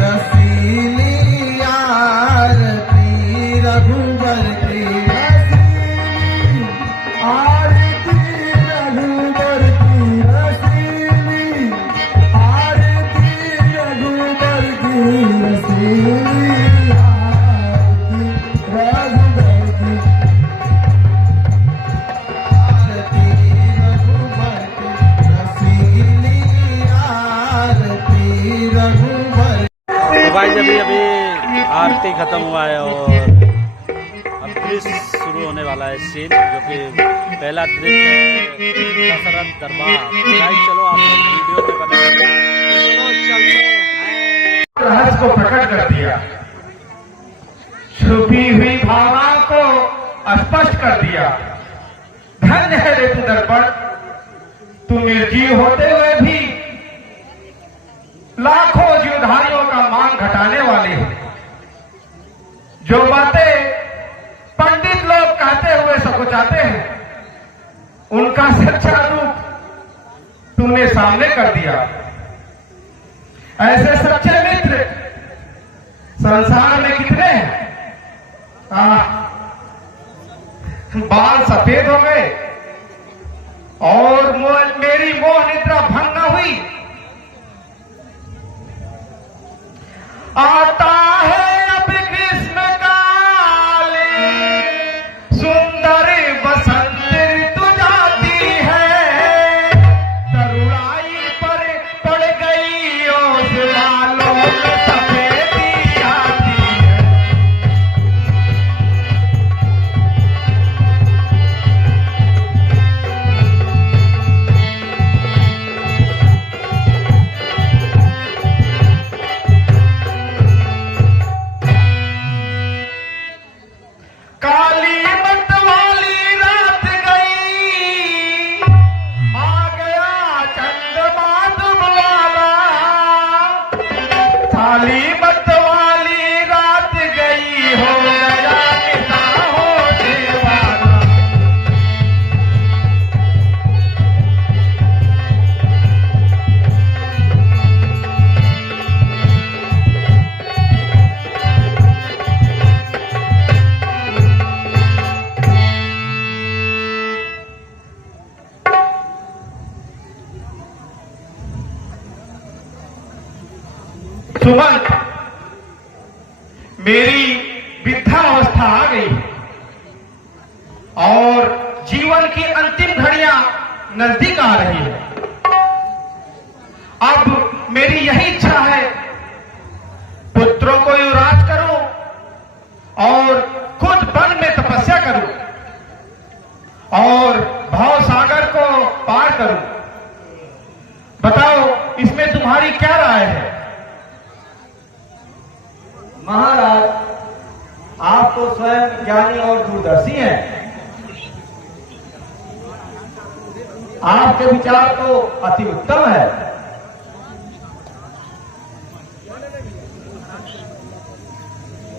रसीली आरती रघुबर की रसीली आरती रघुबर की रसीली आरती रघुबर की रसीली आरती रघुबर की आरती रघुबर की रसीली आरती रघुबर। तो भाई जब अभी आरती खत्म हुआ है और अब दृश्य शुरू होने वाला है सीन, जो कि पहला दृश्य है दशरथ दरबार। भाई चलो आप लोग वीडियो में बने रहस्य को प्रकट कर दिया, छुपी हुई भावना को स्पष्ट कर दिया। धन्य है रे तू दर्पण, तू निर्जीव होते हुए भी लाखों जीवधारियों का मान घटाने वाले हो। जो बातें पंडित लोग कहते हुए सकुचाते हैं, उनका सच्चा रूप तूने सामने कर दिया। ऐसे सच्चे मित्र संसार में कितने हैं? बाल सफेद हो गए और मेरी मोह निद्रा भंग न हुई। आता है अब ग्रीष्म काले सुंदर बसंत ऋतु जाती है, तरुणाई पर पड़ गई ओस बालों में सफेदी आती है। काली मत वाली रात गई, आ गया चंद्रमा दुबवाला। काली मत वाली रात गई, हो गया निशा होने वाला। सुमंत, मेरी वृद्धावस्था आ गई और जीवन की अंतिम घड़ियां नजदीक आ रही है। अब मेरी यही इच्छा है, पुत्रों को युवराज करूं और खुद वन में तपस्या करूं और भव सागर को पार करूं। बताओ, इसमें तुम्हारी क्या राय है? महाराज, आप तो स्वयं ज्ञानी और दूरदर्शी हैं। आपके विचार तो अति उत्तम है,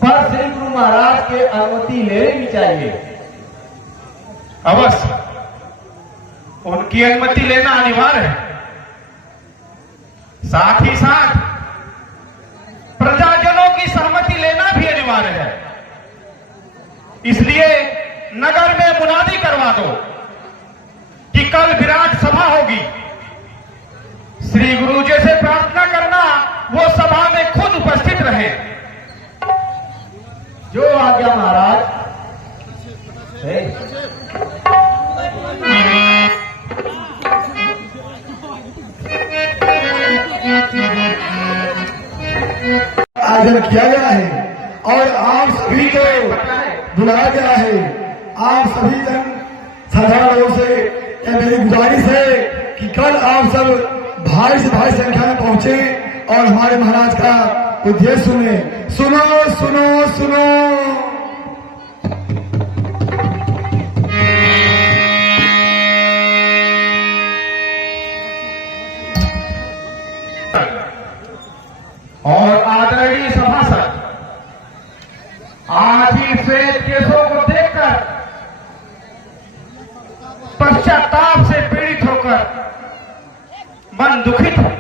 पर श्री गुरु महाराज के अनुमति लेनी चाहिए। अवश्य उनकी अनुमति लेना अनिवार्य है। साथ ही साथ प्रजाजनों की सहमति लेना भी अनिवार्य है। इसलिए नगर में मुनादी करवा दो कि कल विराट सभा होगी। श्री गुरु जी से प्रार्थना करना वो सभा में खुद उपस्थित रहे। जो आज्ञा महाराज। आयोजन किया गया है और आप सभी को बुलाया गया है। आप सभी जन साधारण लोगों से यह मेरी गुजारिश है कि कल आप सब भारी से भारी संख्या में पहुंचे और हमारे महाराज का उद्देश्य सुने। सुनो सुनो सुनो। और आदरणीय सभासद, आज ही श्वेत केसों को देखकर पश्चाताप से पीड़ित होकर मन दुखित है।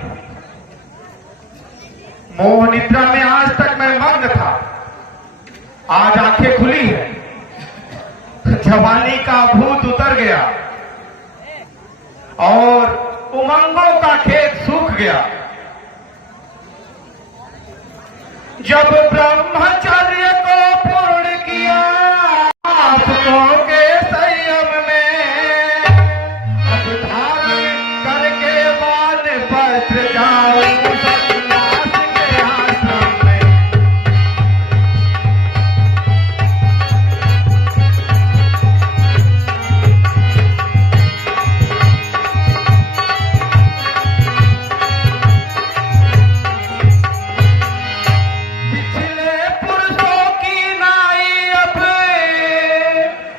मोह निद्रा में आज तक मैं मग्न था, आज आंखें खुली है, जवानी का भूत उतर गया और उमंगों का खेत सूख गया। जब ब्रह्मचर्य को पूर्ण किया आंखों के संयम में, अब धारण करके वानप्रस्थ जाऊं सन्यास के आश्रम में। पिछले पुरुषों की नाई अब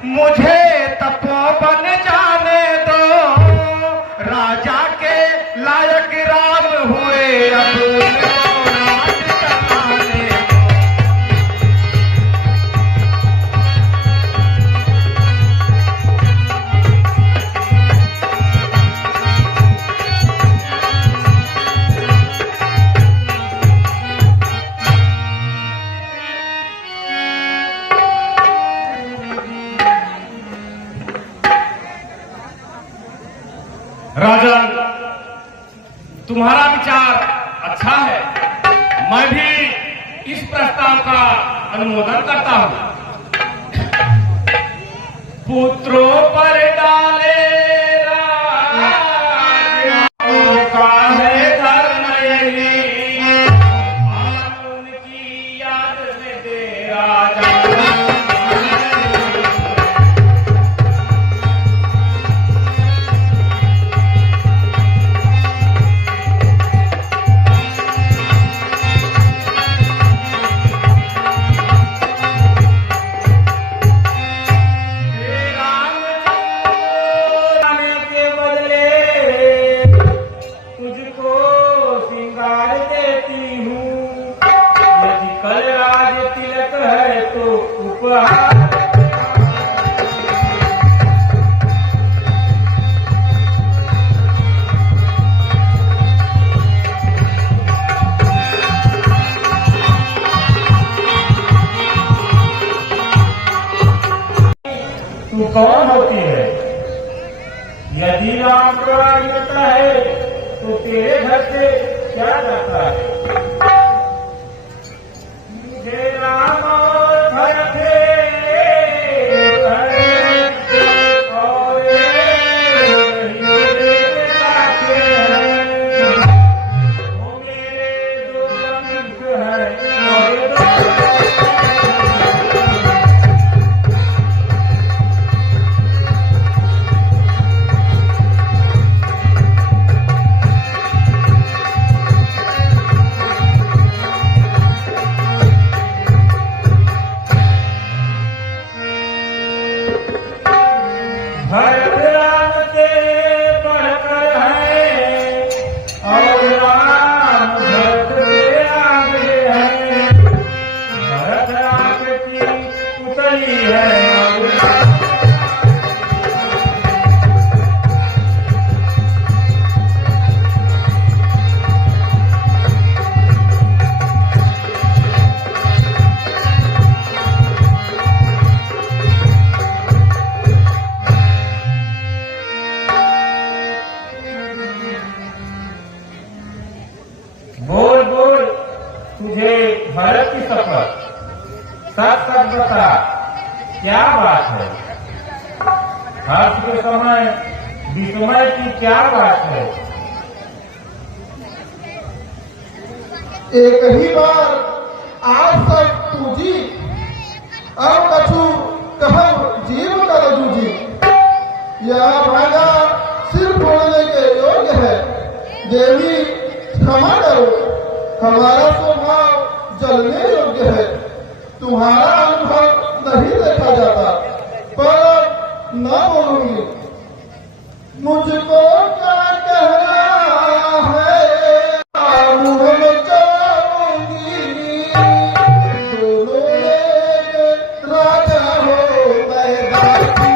मुझे तपोवन जाने दो, राजा के लायक राम हुए अब उनको राज चलाने दो। राजन, तुम्हारा विचार अच्छा है, मैं भी इस प्रस्ताव का अनुमोदन करता हूं। पुत्रों पर डाले राज का है धर्म यही, उनकी याद में दे राजा। तू कौन होती है? यदि राम को राज होता है तो तेरे घर से क्या जाता है? मुझे राम और भरत और वो मेरे दो अंश हैं और भरत राम से बढ़कर है और राम भरत से आगे है। भरत राम की पुतली है बोल बोल, तुझे भरत की शपथ, सच सच बता, क्या बात है? हर्ष के समय विस्मय की क्या बात है? एक ही बार आज तक तुझी अब कछु कहब जीव कर जूझी, यह भागा सिर फोड़ने के योग्य है। देवी क्षमा करो, हमारा स्वभाव जलने योग्य है, तुम्हारा अनुभव नहीं देखा जाता, पर न बोलूंगी। मुझको क्या कहना है, मुंह में चाहूंगी, दोनों एक राजा हो मैं दासी।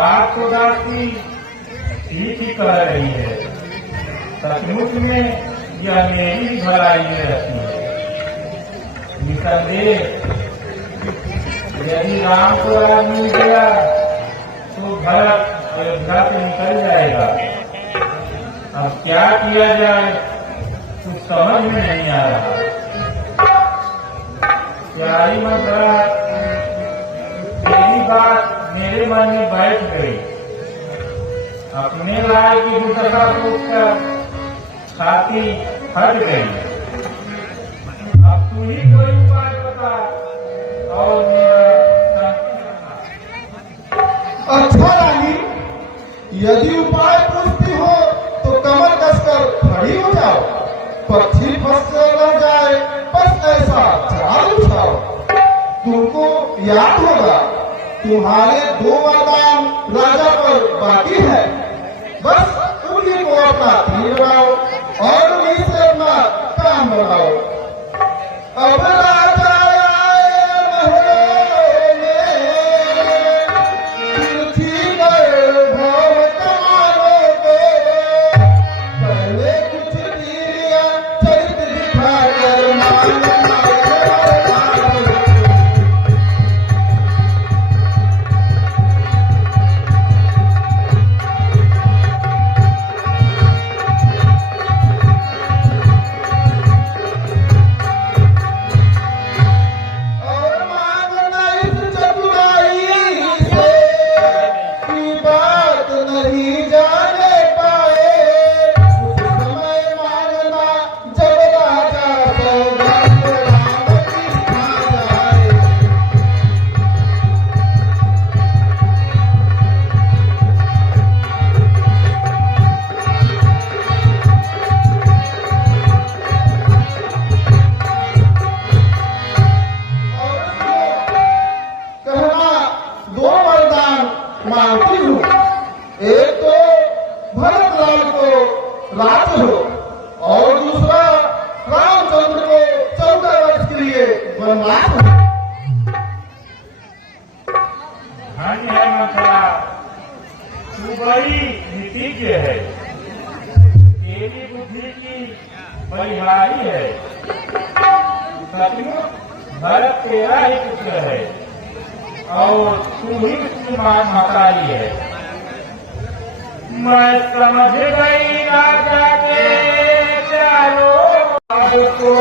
बात तो दासी ठीक ही कह रही है। सचमुच में यह मेरी भी भलाई में रहती है। निसंदेह यदि राम को राज मिल गया तो भरत अयोध्या से निकल जाएगा। अब क्या किया जाए कुछ समझ में नहीं आ रहा। क्या ही मतलब तेरी बात मेरे मन में बैठ गई। अपने लाल की दुर्दशा सोचकर छाती फट गई। अब तू ही कोई उपाय बता और मेरा अच्छा रानी, यदि उपाय पूछती हो तो कमर कसकर खड़ी हो जाओ, पक्षी फंस न जाए बस ऐसा चाल उठाओ। तुमको याद होगा तुम्हारे 2 वरदान राजा पर बाकी है, बस उन्हीं को अपना तीर बनाओ और उन्हीं से अपना काम बनाओ। अब राजा आए महलों में, तिरछी कर भव कमानों को, पहले कुछ तीरिया चरित दिखाकर मांगना मांगती हूँ। एक तो भरत लाल को राज हो और दूसरा रामचंद्र को 14 वर्ष के लिए वनवास हो। धन्य है मथुरा, तू बड़ी नीतिज्ञ है। तेरी बुद्धि की बलिहारी है। सचमुच भरत तेरा ही पुत्र है और तू ही उसकी महतारी है। मैं समझ गई राजा के प्यारो, अब तो